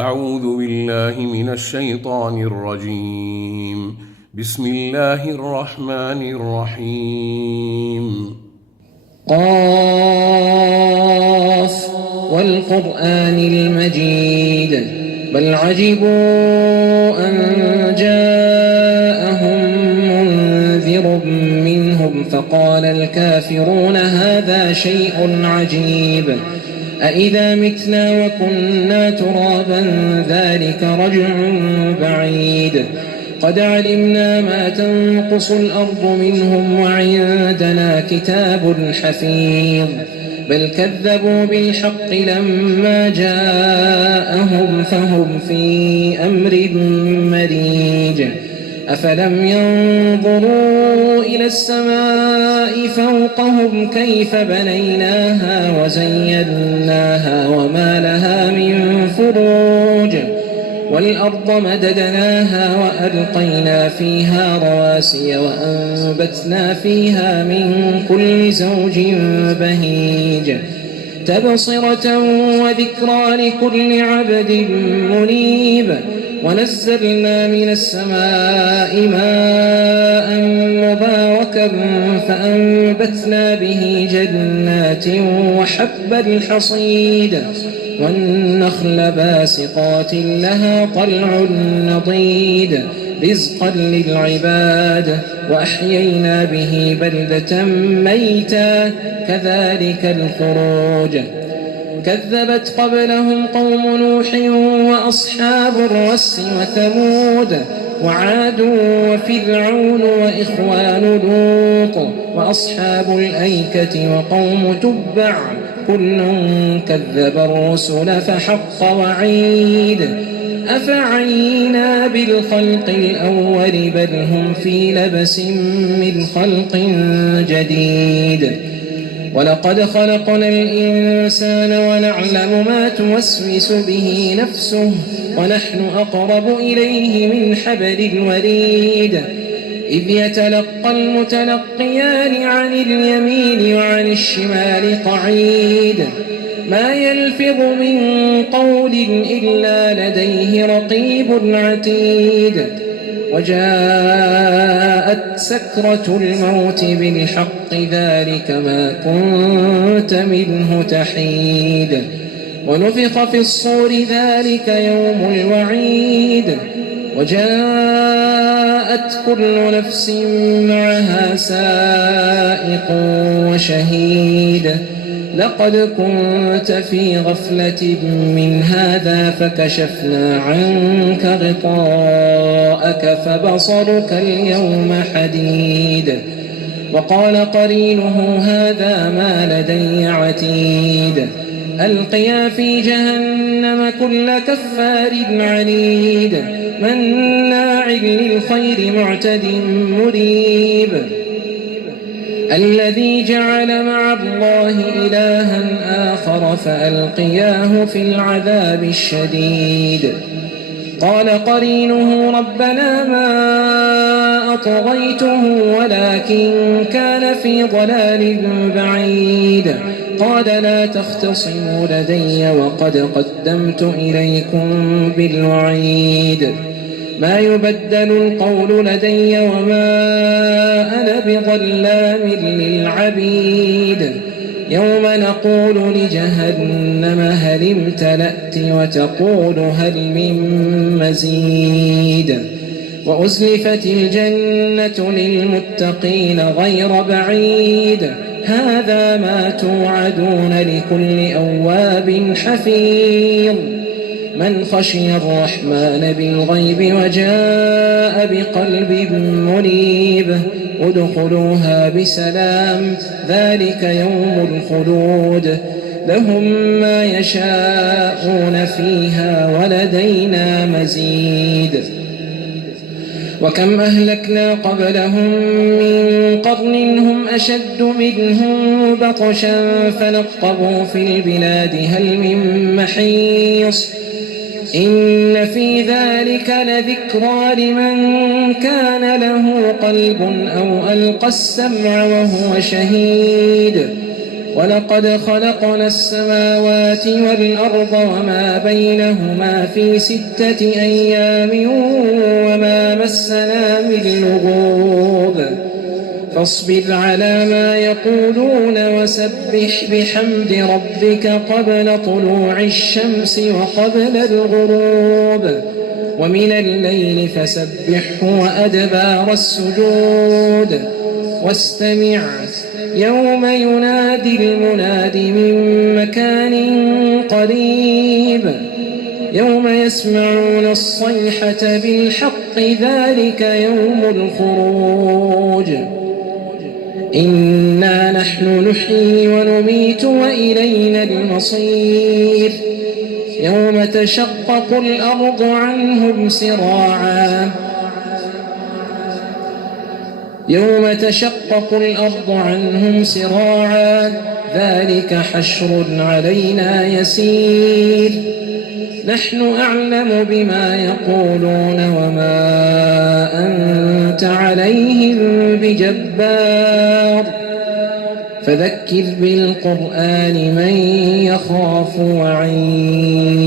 أعوذ بالله من الشيطان الرجيم. بسم الله الرحمن الرحيم. قاف والقرآن المجيد بل عجبوا أن جاءهم منذر منهم فقال الكافرون هذا شيء عجيب أإذا متنا وكنا ترابا ذلك رجع بعيد قد علمنا ما تنقص الأرض منهم وعندنا كتاب حفيظ بل كذبوا بالحق لما جاءهم فهم في أمر مريج أفلم ينظروا إلى السماء فوقهم كيف بنيناها وزيناها وما لها من فروج والأرض مددناها وألقينا فيها رواسي وأنبتنا فيها من كل زوج بهيج تبصرة وذكرى لكل عبد منيب ونزلنا من السماء ماء مباركا فأنبتنا به جنات وحب الحصيد والنخل باسقات لها طلع نضيد رزقا للعباد وأحيينا به بلدة ميتا كذلك الخروج كذبت قبلهم قوم نوح وأصحاب الرس وثمود وعاد وفرعون وإخوان لوط وأصحاب الأيكة وقوم تبع كل كذب الرسل فحق وعيد أفعينا بالخلق الأول بل هم في لبس من خلق جديد ولقد خلقنا الإنسان ونعلم ما توسوس به نفسه ونحن أقرب إليه من حبل الوريد إذ يتلقى المتلقيان عن اليمين وعن الشمال قعيد ما يلفظ من قول إلا لديه رقيب عتيد وجاءت سكرة الموت بالحق ذلك ما كنت منه تحيد ونفخ في الصور ذلك يوم الوعيد وجاءت كل نفس معها سائق وشهيد لقد كنت في غفلة من هذا فكشفنا عنك غطاءك فبصرك اليوم حديد وقال قرينه هذا ما لدي عتيد ألقيا في جهنم كل كفار عنيد مناع للخير معتد مريب الذي جعل مع الله إلها آخر فألقياه في العذاب الشديد قال قرينه ربنا ما أطغيته ولكن كان في ضلال بعيد قال لا تختصموا لدي وقد قدمت إليكم بالوعيد ما يبدل القول لدي وما أنا بظلام للعبيد يوم نقول لجهنم هل امتلأت وتقول هل من مزيد وأزلفت الجنة للمتقين غير بعيد هذا ما توعدون لكل أواب حفيظ من خشي الرحمن بالغيب وجاء بقلب منيب ادخلوها بسلام ذلك يوم الخلود لهم ما يشاءون فيها ولدينا مزيد وكم أهلكنا قبلهم من قرن هم أشد منهم بطشا فنقبوا في البلاد هل من محيص إن في ذلك لذكرى لمن كان له قلب أو ألقى السمع وهو شهيد ولقد خلقنا السماوات والأرض وما بينهما في 6 أيام وما مسنا من لغوب فاصبر على ما يقولون وسبح بحمد ربك قبل طلوع الشمس وقبل الغروب ومن الليل فسبحه وأدبار السجود واستمع يوم ينادي المناد من مكان قريب يوم يسمعون الصيحة بالحق ذلك يوم الخروج إنا نحن نحيي ونميت وإلينا المصير يوم تشقق الأرض عنهم سراعا يوم تشقق الأرض عنهم سراعا ذلك حشر علينا يسير نحن أعلم بما يقولون وما أنت عليهم بجبار فذكر بالقرآن من يخاف وعيد